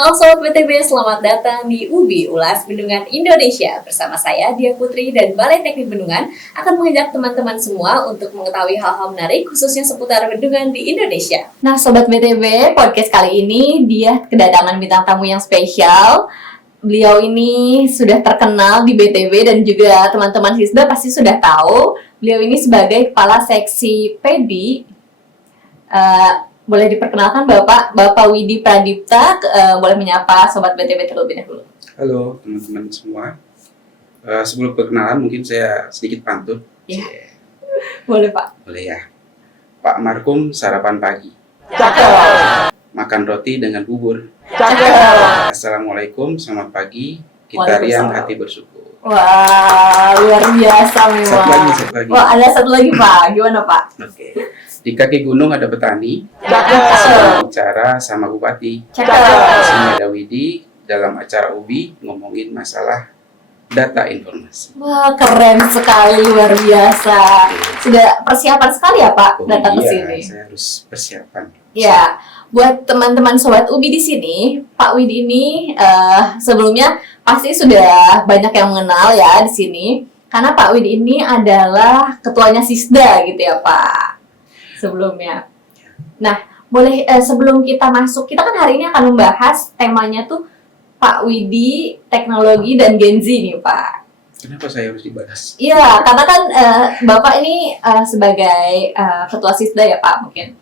Halo Sobat BTB, selamat datang di UBI, Ulas Bendungan Indonesia. Bersama saya, Dia Putri, dan Balai Teknik Bendungan akan mengajak teman-teman semua untuk mengetahui hal-hal menarik khususnya seputar bendungan di Indonesia. Nah Sobat BTB, podcast kali ini dia kedatangan bintang tamu yang spesial. Beliau ini sudah terkenal di BTB dan juga teman-teman Sisda pasti sudah tahu. Beliau ini sebagai Kepala Seksi PEDI. Boleh diperkenalkan Bapak Widi Pradipta, boleh menyapa Sobat BTB terlebih dahulu. Halo teman-teman semua. Sebelum perkenalan mungkin saya sedikit pantun. Ya. Boleh Pak. Boleh ya. Pak Markum sarapan pagi. Cakep. Makan roti dengan bubur. Cakep. Assalamualaikum, selamat pagi. Kita riang hati bersyukur. Wah, luar biasa memang. Satu lagi. Wah, ada satu lagi Pak. Gimana Pak? Oke. Di kaki gunung ada petani. Cakep. Sedang bicara sama bupati. Cakep. Sini ada Widi dalam acara UBI ngomongin masalah data informasi. Wah, keren sekali, luar biasa. Sudah persiapan sekali ya Pak datang ke sini. Saya harus persiapan. Ya, buat teman-teman Sobat UBI di sini, Pak Widi ini sebelumnya pasti sudah banyak yang mengenal ya di sini. Karena Pak Widi ini adalah ketuanya Sisda gitu ya Pak. Sebelumnya. Nah, boleh sebelum kita masuk, kita kan hari ini akan membahas temanya tuh Pak Widi, teknologi dan Gen Z nih Pak. Kenapa saya harus dibahas? Iya, karena kan Bapak ini sebagai ketua Sisda ya Pak mungkin.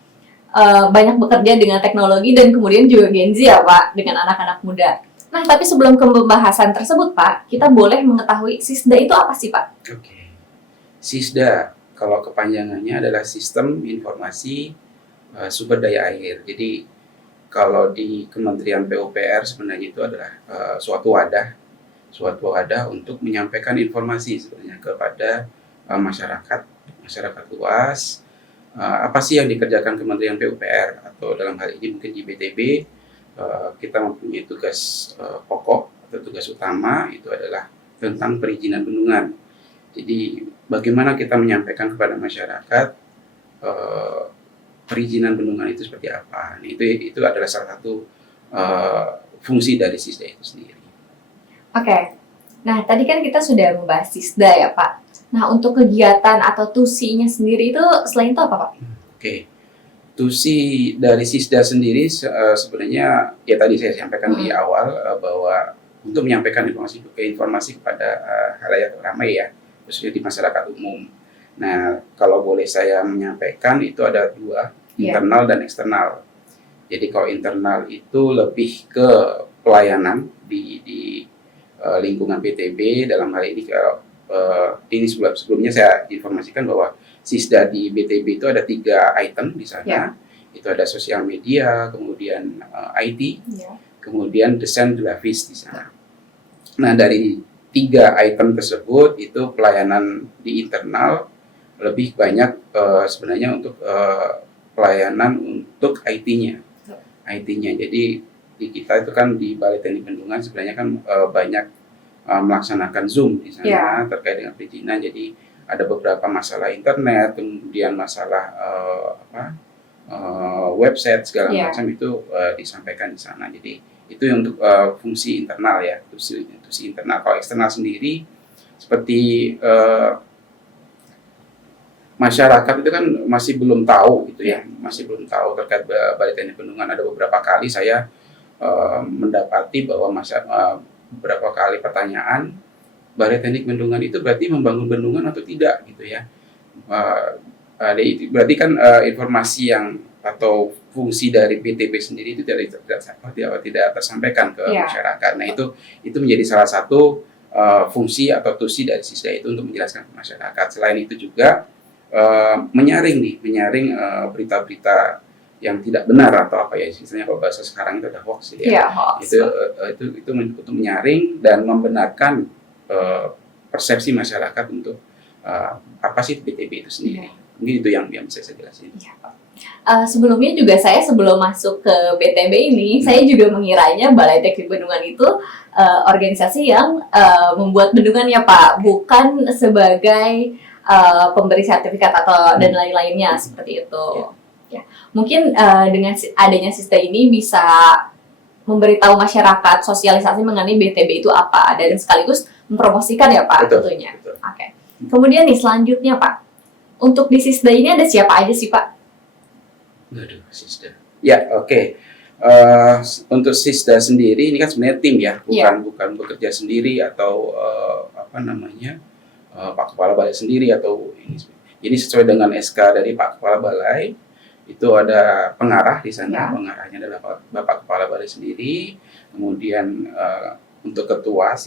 Banyak bekerja dengan teknologi dan kemudian juga Gen Z ya Pak, dengan anak-anak muda. Nah, tapi sebelum ke pembahasan tersebut Pak, kita boleh mengetahui Sisda itu apa sih Pak? Oke. Sisda, kalau kepanjangannya adalah Sistem Informasi Sumber Daya Air. Jadi, kalau di Kementerian PUPR sebenarnya itu adalah suatu wadah untuk menyampaikan informasi sebenarnya kepada masyarakat luas. Apa sih yang dikerjakan Kementerian PUPR, atau dalam hal ini mungkin di BTB kita mempunyai tugas pokok atau tugas utama itu adalah tentang perizinan bendungan. Jadi bagaimana kita menyampaikan kepada masyarakat perizinan bendungan itu seperti apa. Nah, itu adalah salah satu fungsi dari Sisda itu sendiri. Oke. Nah, tadi kan kita sudah membahas Sisda ya Pak. Nah, untuk kegiatan atau tusinya sendiri itu selain itu apa Pak? Oke. Tusi dari Sisda sendiri sebenarnya ya tadi saya sampaikan di awal bahwa untuk menyampaikan informasi kepada halayak ramai ya, khususnya di masyarakat umum. Nah, kalau boleh saya menyampaikan itu ada dua, internal dan eksternal. Jadi kalau internal itu lebih ke pelayanan di lingkungan BTB. Dalam hal ini ini sebelumnya saya informasikan bahwa Sisda di BTB itu ada 3 item di sana. Itu ada sosial media, kemudian IT, kemudian desain grafis di sana. Nah, dari 3 item tersebut itu pelayanan di internal lebih banyak sebenarnya untuk pelayanan untuk IT-nya. Jadi di kita itu kan di Balai Teknik Bendungan sebenarnya kan banyak melaksanakan Zoom di sana terkait dengan perizinan. Jadi ada beberapa masalah internet, kemudian masalah website segala macam itu disampaikan di sana. Jadi itu untuk fungsi internal ya, fungsi internal. Kalau eksternal sendiri seperti masyarakat itu kan masih belum tahu gitu ya, masih belum tahu terkait Balai Teknik Bendungan. Ada beberapa kali saya mendapati bahwa beberapa kali pertanyaan, Balai Teknik Bendungan itu berarti membangun bendungan atau tidak gitu ya. Berarti kan informasi yang atau fungsi dari BTB sendiri itu tidak tersampaikan ke masyarakat. Nah, itu menjadi salah satu fungsi atau tusi dari Sisda itu untuk menjelaskan ke masyarakat. Selain itu juga menyaring berita-berita yang tidak benar atau apa ya istilahnya, kalau bahasa sekarang itu ada hoax ya. Itu untuk menyaring dan membenarkan persepsi masyarakat untuk apa sih BTB itu sendiri. Mungkin itu yang bisa saya jelasin. Sebelumnya juga saya sebelum masuk ke BTB ini, saya juga mengiranya Balai Teknik Bendungan itu organisasi yang membuat bendungan ya Pak, bukan sebagai pemberi sertifikat atau dan lain-lainnya seperti itu. Ya. Mungkin dengan adanya sistem ini bisa memberitahu masyarakat, sosialisasi mengenai BTB itu apa, dan sekaligus mempromosikan ya Pak, Betul, tentunya. betul. Oke. Kemudian nih selanjutnya Pak, untuk di Sisda ini ada siapa aja sih Pak? Waduh, Sisda. Ya, oke. Untuk Sisda sendiri ini kan sebenarnya tim ya, bukan bekerja sendiri atau Pak Kepala Balai sendiri atau ini. Jadi sesuai dengan SK dari Pak Kepala Balai, itu ada pengarah di sana. Pengarahnya adalah Bapak Kepala Balai sendiri. Kemudian untuk ketua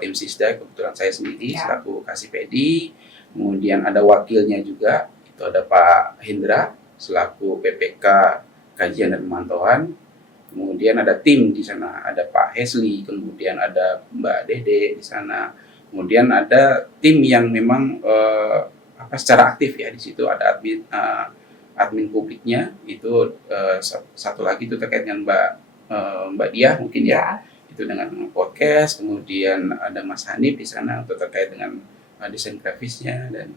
tim Sisda, kebetulan saya sendiri selaku Kasipedi. Kemudian ada wakilnya juga, itu ada Pak Hendra selaku PPK Kajian dan Pemantauan. Kemudian ada tim di sana, ada Pak Hesli, kemudian ada Mbak Dede di sana. Kemudian ada tim yang memang secara aktif ya, di situ ada admin publiknya, itu satu lagi itu terkait dengan Mbak Diah mungkin ya, itu dengan podcast. Kemudian ada Mas Hanif di sana untuk terkait dengan desain grafisnya, dan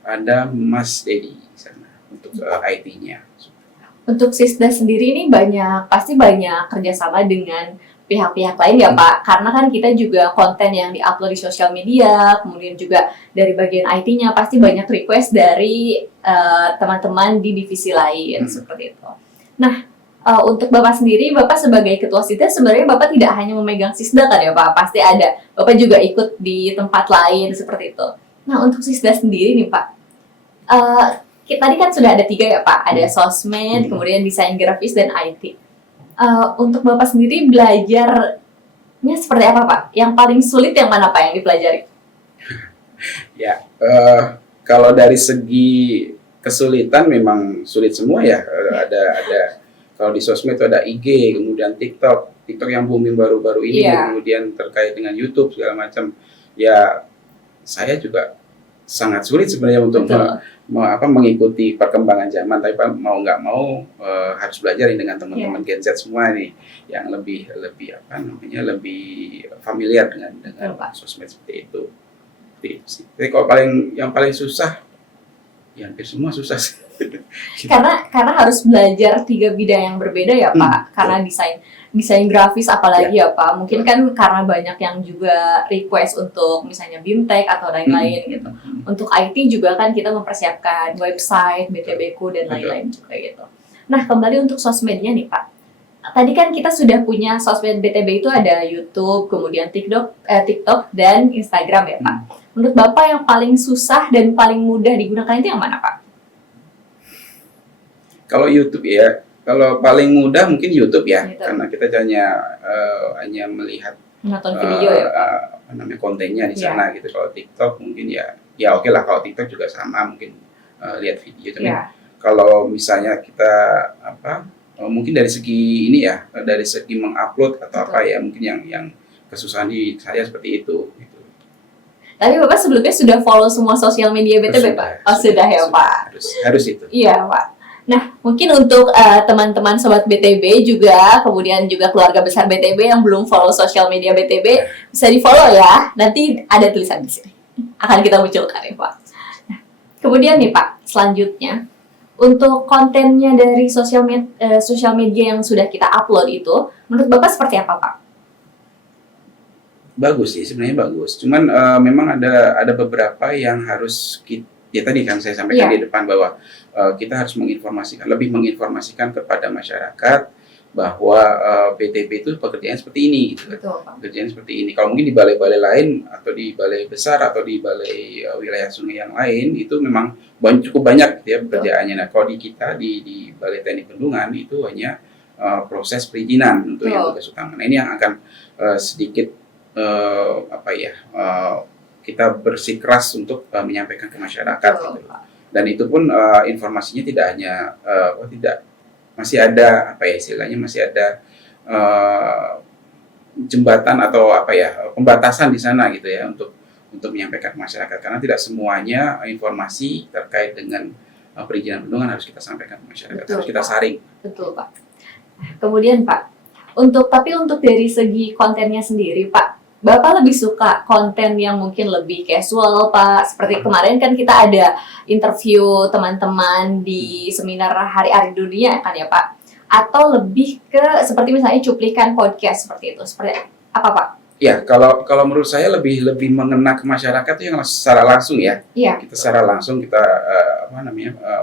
ada Mas Dedi di sana untuk IT-nya. Untuk Sisda sendiri ini pasti banyak kerjasama dengan pihak-pihak lain ya Pak, karena kan kita juga konten yang diupload di sosial media, kemudian juga dari bagian IT-nya pasti banyak request dari teman-teman di divisi lain seperti itu. Nah, untuk Bapak sendiri, Bapak sebagai ketua Sisda sebenarnya Bapak tidak hanya memegang Sisda kan ya Pak, pasti ada Bapak juga ikut di tempat lain seperti itu. Nah, untuk Sisda sendiri nih Pak, tadi kan sudah ada 3 ya Pak, ada sosmed, kemudian desain grafis dan IT. Untuk Bapak sendiri belajarnya seperti apa Pak? Yang paling sulit yang mana Pak yang dipelajari? Ya, kalau dari segi kesulitan memang sulit semua ya. Ada kalau di sosmed itu ada IG, kemudian TikTok yang booming baru-baru ini, kemudian terkait dengan YouTube segala macam. Ya, saya juga sangat sulit sebenarnya untuk mengikuti perkembangan zaman, tapi mau nggak mau harus belajar dengan teman-teman Gen Z semua nih yang lebih familiar dengan sosmed seperti itu. Jadi kalau yang paling susah, ya hampir semua susah sih. Karena harus belajar 3 bidang yang berbeda ya Pak, karena desain grafis apalagi ya Pak, mungkin kan karena banyak yang juga request untuk misalnya BIMTEK atau lain-lain gitu. Untuk IT juga kan kita mempersiapkan website, BTB-ku dan lain-lain juga gitu. Nah, kembali untuk sosmednya nih Pak. Tadi kan kita sudah punya sosmed BTB itu ada YouTube, kemudian TikTok dan Instagram ya Pak. Menurut Bapak yang paling susah dan paling mudah digunakan itu yang mana Pak? Kalau YouTube ya, kalau paling mudah mungkin YouTube ya, karena kita hanya melihat menonton video ya Pak, kontennya di sana gitu. Kalau TikTok mungkin ya oke lah, kalau TikTok juga sama mungkin lihat video. Tapi kalau misalnya kita mungkin dari segi ini ya, dari segi mengupload atau mungkin yang kesusahan di saya seperti itu. Gitu. Tapi Bapak sebelumnya sudah follow semua sosial media BTB Pak? Sudah ya Pak. Harus itu. Iya Pak. Nah, mungkin untuk teman-teman sobat BTB juga, kemudian juga keluarga besar BTB yang belum follow sosial media BTB, bisa di-follow ya. Nanti ada tulisan di sini. Akan kita munculkan ya, Pak. Nah, kemudian nih, Pak, selanjutnya untuk kontennya dari sosial media yang sudah kita upload itu, menurut Bapak seperti apa, Pak? Bagus sih, sebenarnya bagus. Cuman memang ada beberapa yang harus tadi kan saya sampaikan di depan bahwa kita harus lebih menginformasikan kepada masyarakat bahwa BTB itu pekerjaan seperti ini gitu. Pekerjaan seperti ini. Kalau mungkin di balai-balai lain atau di balai besar atau di balai wilayah sungai yang lain itu memang cukup banyak gitu ya pekerjaannya. Nah, kalau di kita di Balai Teknik Bendungan itu hanya proses perizinan untuk yang tugas utama. Nah, ini yang akan sedikit kita bersikeras untuk menyampaikan ke masyarakat gitu. Dan itu pun informasinya masih ada masih ada jembatan atau pembatasan di sana gitu ya untuk menyampaikan ke masyarakat, karena tidak semuanya informasi terkait dengan perizinan bendungan harus kita sampaikan ke masyarakat. Harus kita saring. Betul Pak. Kemudian Pak, untuk dari segi kontennya sendiri Pak, Bapak lebih suka konten yang mungkin lebih casual, Pak? Seperti kemarin kan kita ada interview teman-teman di seminar Hari Ari Dunia kan ya, Pak? atau lebih ke seperti misalnya cuplikan podcast seperti itu? Seperti apa, Pak? Ya, kalau menurut saya lebih mengena ke masyarakat itu yang secara langsung ya. Iya. Kita secara langsung kita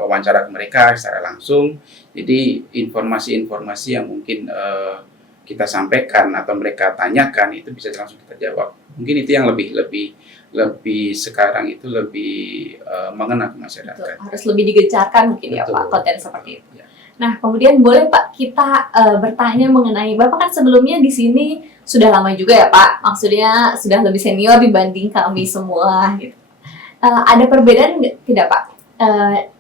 wawancara ke mereka secara langsung. Jadi informasi-informasi yang mungkin kita sampaikan atau mereka tanyakan itu bisa langsung kita jawab. Mungkin itu yang lebih sekarang itu lebih mengena ke masyarakat. Betul. Harus lebih digencarkan mungkin ya Betul. Pak konten seperti itu. Ya. Nah, kemudian boleh Pak kita bertanya mengenai Bapak kan sebelumnya di sini sudah lama juga ya Pak. Maksudnya sudah lebih senior dibanding kami semua gitu. Ada perbedaan tidak Pak?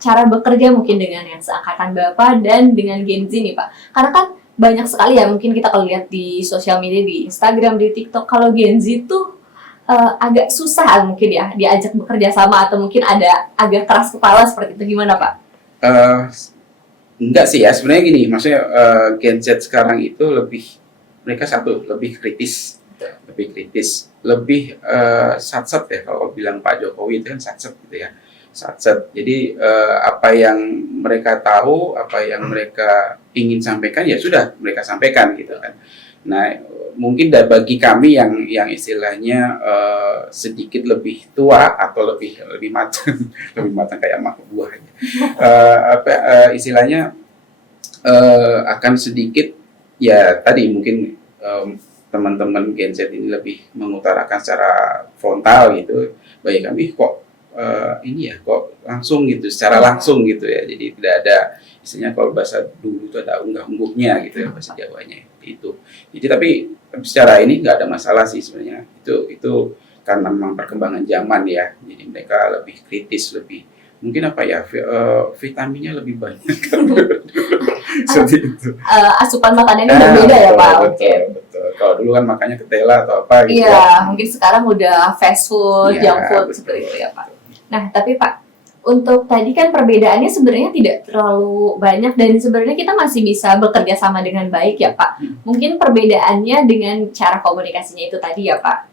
Cara bekerja mungkin dengan yang seangkatan Bapak dan dengan Gen Z nih Pak. Karena kan banyak sekali ya mungkin kita kalau lihat di sosial media, di Instagram, di TikTok, kalau Gen Z tuh agak susah mungkin ya diajak bekerja sama atau mungkin ada agak keras kepala seperti itu. Gimana Pak? Enggak sih ya, sebenarnya gini, maksudnya Gen Z sekarang itu mereka lebih kritis, lebih satset ya, kalau bilang Pak Jokowi itu kan satset gitu ya, satset. Jadi apa yang mereka tahu, apa yang mereka ingin sampaikan ya sudah mereka sampaikan gitu kan. Nah mungkin bagi kami yang istilahnya sedikit lebih tua atau lebih matang lebih matang kayak mak buahnya, istilahnya akan sedikit ya tadi mungkin teman-teman Gen Z ini lebih mengutarakan secara frontal gitu. Bagi kami kok kok langsung gitu, secara langsung gitu ya. Jadi tidak ada istilahnya kalau bahasa dulu itu ada unggah-ungguhnya gitu ya bahasa Jawanya itu. Jadi tapi secara ini nggak ada masalah sih sebenarnya. Itu karena memang perkembangan zaman ya. Jadi mereka lebih kritis, lebih mungkin vitaminnya lebih banyak. Seperti itu. Asupan makanannya udah beda ya Pak. Betul. Kalau dulu kan makannya ketela atau apa gitu. Iya, mungkin sekarang udah fast food, Ya, junk food betul. seperti itu ya Pak. Nah, tapi Pak, untuk tadi kan perbedaannya sebenarnya tidak terlalu banyak dan sebenarnya kita masih bisa bekerja sama dengan baik ya Pak. Mungkin perbedaannya dengan cara komunikasinya itu tadi ya Pak.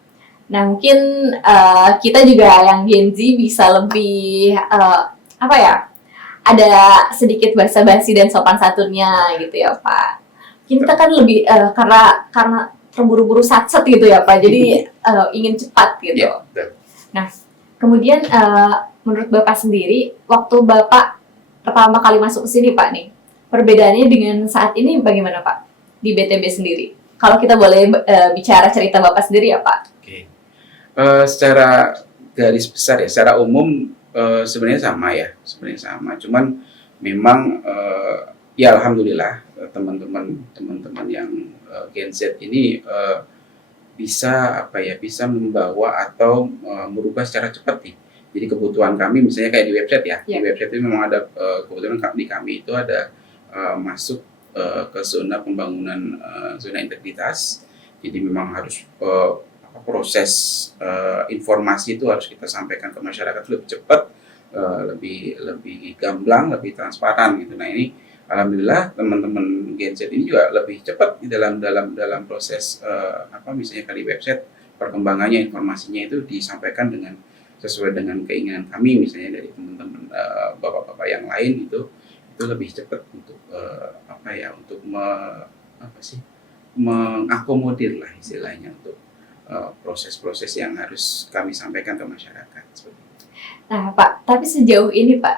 Nah, mungkin kita juga yang Gen Z bisa lebih ada sedikit basa-basi dan sopan santunnya gitu ya Pak. Kita kan lebih karena terburu-buru satset gitu ya Pak. Jadi ingin cepat gitu. Ya, betul. Nah, kemudian menurut Bapak sendiri, waktu Bapak pertama kali masuk ke sini Pak nih, perbedaannya dengan saat ini bagaimana Pak di BTB sendiri? Kalau kita boleh bicara cerita Bapak sendiri ya Pak. Oke. Secara garis besar ya, secara umum sebenarnya sama. Cuman memang ya alhamdulillah teman-teman yang Gen Z ini bisa membawa atau merubah secara cepat nih. Jadi kebutuhan kami misalnya kayak di website ya. Di website itu memang ada kebetulan di kami itu ada masuk ke zona pembangunan zona integritas. Jadi memang harus proses informasi itu harus kita sampaikan ke masyarakat lebih cepat, lebih gamblang, lebih transparan gitu. Nah ini alhamdulillah teman-teman Gen Z ini juga lebih cepat di dalam proses misalnya kali website perkembangannya informasinya itu disampaikan sesuai dengan keinginan kami misalnya dari teman-teman bapak-bapak yang lain itu lebih cepat untuk mengakomodir lah istilahnya untuk proses-proses yang harus kami sampaikan ke masyarakat. Nah Pak, tapi sejauh ini Pak,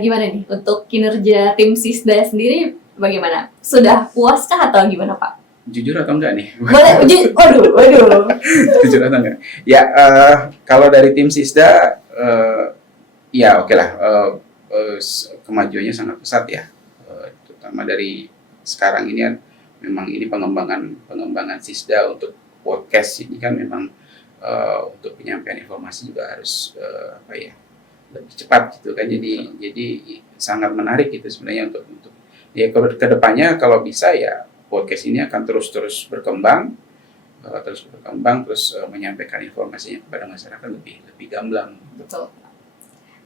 gimana nih untuk kinerja tim Sisda sendiri bagaimana? Sudah puaskah atau gimana Pak? Jujur atau enggak nih? Boleh, waduh. Jujur atau enggak? Ya, kalau dari tim Sisda, ya oke lah, kemajuannya sangat pesat ya, terutama dari sekarang ini memang ini pengembangan Sisda untuk podcast ini kan memang untuk penyampaian informasi juga harus lebih cepat gitu kan, jadi sangat menarik gitu sebenarnya untuk ya kedepannya kalau bisa ya podcast ini akan terus berkembang terus menyampaikan informasinya kepada masyarakat lebih gamblang. Betul.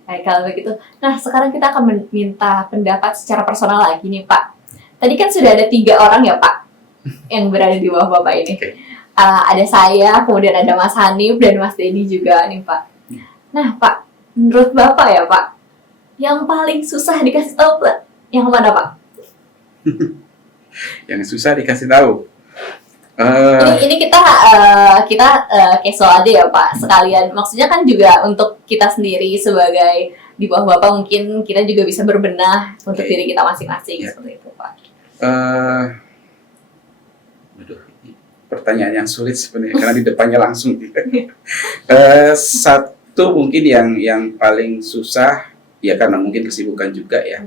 Baik kalau begitu, nah sekarang kita akan meminta pendapat secara personal lagi nih Pak. Tadi kan sudah ada 3 orang ya Pak yang berada di bawah Bapak ini. Okay. Ada saya, kemudian ada Mas Hanif dan Mas Denny juga nih Pak. Nah Pak, menurut Bapak ya Pak, yang paling susah dikasih tahu Pak, yang mana Pak? Yang susah dikasih tahu. Eh, Ini kita casual aja ya Pak, sekalian. Maksudnya kan juga untuk kita sendiri sebagai di bawah Bapak mungkin kita juga bisa berbenah untuk Oke. diri kita masing-masing Ya. seperti itu Pak. eh, Waduh, ini pertanyaan yang sulit sebenarnya karena di depannya langsung. Satu mungkin yang paling susah ya karena mungkin kesibukan juga ya.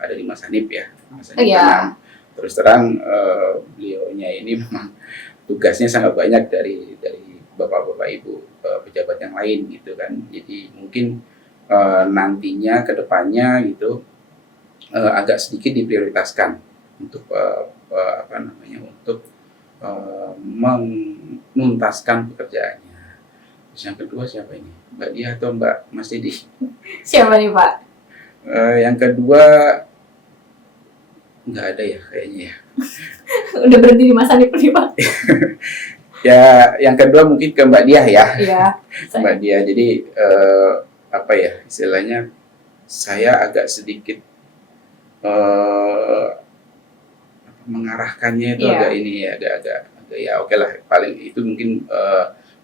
Ada di Mas Hanif ya. Mas Hanif Iya. memang terus terang beliaunya ini memang tugasnya sangat banyak dari bapak-bapak ibu pejabat yang lain gitu kan. Jadi mungkin nantinya ke depannya gitu agak sedikit diprioritaskan untuk untuk menuntaskan pekerjaannya. Terus yang kedua siapa ini? Mbak Dia atau Mbak Mas Didi? Siapa nih Pak? Yang kedua nggak ada ya kayaknya ya. Udah berhenti di masa nih Pak? Ya yang kedua mungkin ke Mbak Dia ya. Iya. Mbak Dia. Jadi apa ya istilahnya saya agak sedikit mengarahkannya itu Iya. agak ini ya agak ya oke lah paling itu mungkin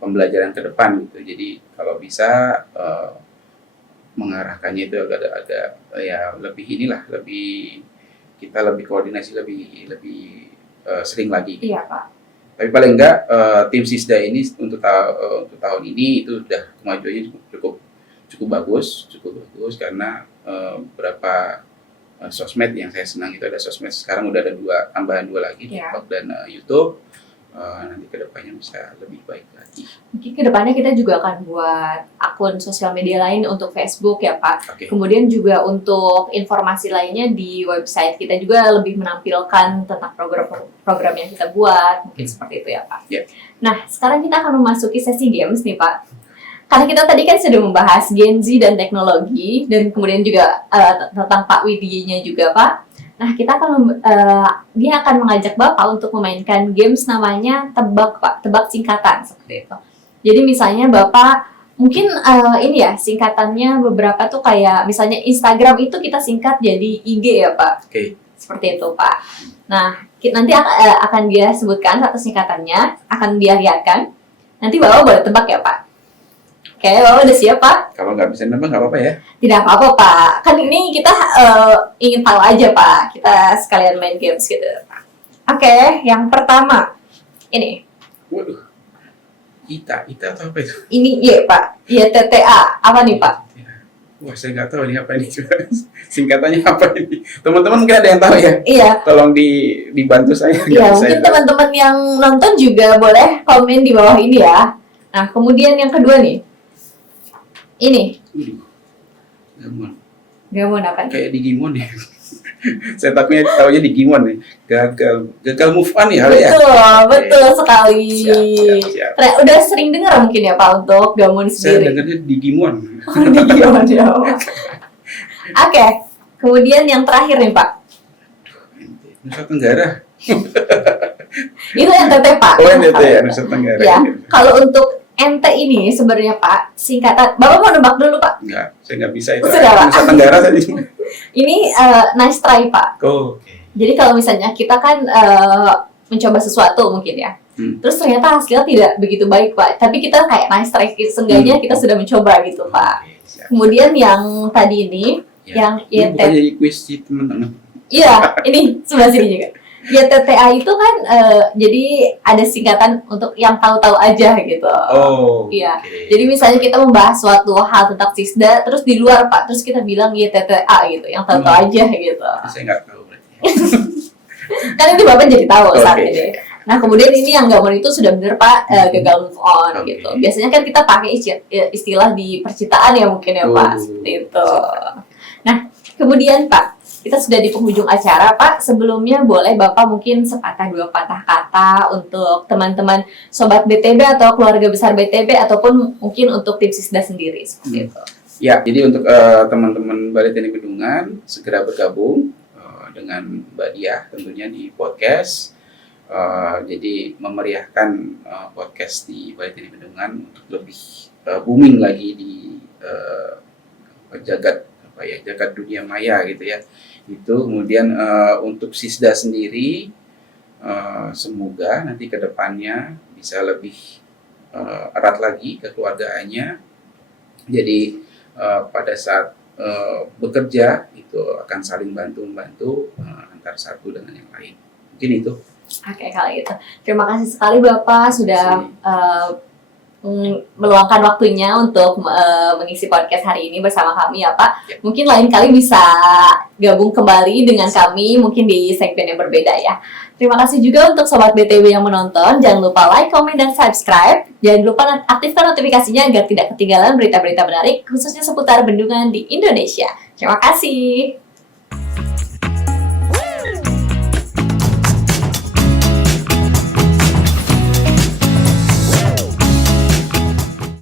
pembelajaran ke depan gitu. Jadi kalau bisa mengarahkannya itu agak ya lebih inilah kita lebih koordinasi lebih sering lagi. Iya Pak. Tapi paling enggak tim Sisda ini untuk tahun ini itu sudah kemajuannya cukup bagus karena beberapa sosmed yang saya senang itu ada sosmed sekarang udah ada tambahan dua lagi Iya. TikTok dan YouTube. Nanti kedepannya bisa lebih baik lagi. Mungkin kedepannya kita juga akan buat akun sosial media lain untuk Facebook ya Pak. Oke. Kemudian juga untuk informasi lainnya di website kita juga lebih menampilkan tentang program-program yang kita buat. Mungkin seperti itu ya Pak. Ya. Nah, sekarang kita akan memasuki sesi games nih Pak. Karena kita tadi kan sudah membahas Gen Z dan teknologi dan kemudian juga tentang Pak Widinya juga Pak. Nah, kita akan dia akan mengajak Bapak untuk memainkan games namanya tebak Pak, tebak singkatan seperti itu. Jadi misalnya Bapak mungkin ini ya singkatannya beberapa tuh kayak misalnya Instagram itu kita singkat jadi IG ya Pak. Oke. Seperti itu Pak. Nah, nanti akan dia sebutkan satu singkatannya, akan dia lihatkan. Nanti Bapak boleh tebak ya Pak. Oke, Bapak udah siap Pak? Kalau nggak bisa nembak nggak apa-apa ya. Tidak apa-apa Pak, kan ini kita ingin tahu aja Pak, kita sekalian main games gitu. Oke, yang pertama ini Waduh. Ita atau apa itu? Y Pak, YTTA, apa nih Pak? Wah saya nggak tahu ini apa ini. Singkatannya apa ini? Teman-teman mungkin ada yang tahu ya. Iya, Tolong dibantu saya. iya Nggak bisa mungkin ya. teman-teman yang nonton juga boleh komen di bawah ini ya. Nah, kemudian yang kedua nih, ini Waduh. Gamon. Gamon apa nih? Kayak Digimon ya. Saya takutnya taunya Digimon nih. Gagal move on ya ya. Betul sekali. Siap. Udah sering dengar mungkin ya Pak untuk Gamon Saya sendiri. dengarnya Digimon. Digimon ya. Oke, kemudian yang terakhir nih Pak. Nusa Tenggara. Itu NTT Pak. Oh NTT ya Nusa Tenggara. Ya, kalau untuk NT ini sebenarnya Pak, singkatan, Bapak mau nebak dulu Pak? Enggak, saya nggak bisa itu. Sudah, Pak. Nusa Tenggara tadi. Ini nice try Pak. Oh, oke. Jadi kalau misalnya kita kan mencoba sesuatu mungkin ya, terus ternyata hasilnya tidak begitu baik Pak, tapi kita kayak nice try, seenggaknya kita sudah mencoba gitu Pak. Oke, siap. Kemudian yang tadi ini, yang Ini bukan YTTA, jadi quiz sih teman-teman. iya ini sebelah sini juga. YTTA itu kan jadi ada singkatan untuk yang tahu-tahu aja gitu. Oh. Iya. Oke. Jadi misalnya kita membahas suatu hal tentang Sisda, terus di luar Pak, terus kita bilang YTTA gitu, yang tahu-tahu aja gitu. Saya nggak tahu berarti. Kan itu Bapak jadi tahu saat Oke. ini. Nah kemudian ini yang gambar itu sudah benar Pak, gagal move on Oke. gitu. Biasanya kan kita pakai istilah di percintaan ya mungkin ya Pak, Oh. seperti itu. Nah kemudian Pak, kita sudah di penghujung acara Pak. Sebelumnya boleh Bapak mungkin sepatah dua patah kata untuk teman-teman Sobat BTB atau keluarga besar BTB ataupun mungkin untuk tim Sisda sendiri seperti itu. Ya, jadi untuk teman-teman Balai Teknik Bendungan segera bergabung dengan Mbak Diah tentunya di podcast. Jadi memeriahkan podcast di Balai Teknik Bendungan untuk lebih booming lagi di jagat jagat dunia maya gitu ya. Itu kemudian untuk Sisda sendiri semoga nanti ke depannya bisa lebih erat lagi kekeluargaannya. Jadi pada saat bekerja itu akan saling bantu-membantu antar satu dengan yang lain. Mungkin itu. Oke, kalau gitu. Terima kasih sekali Bapak sudah meluangkan waktunya untuk mengisi podcast hari ini bersama kami ya Pak. Ya. Mungkin lain kali bisa gabung kembali dengan kami mungkin di segmen yang berbeda ya. Terima kasih juga untuk Sobat BTW yang menonton. Jangan lupa like, komen, dan subscribe. Jangan lupa aktifkan notifikasinya agar tidak ketinggalan berita-berita menarik khususnya seputar bendungan di Indonesia. Terima kasih.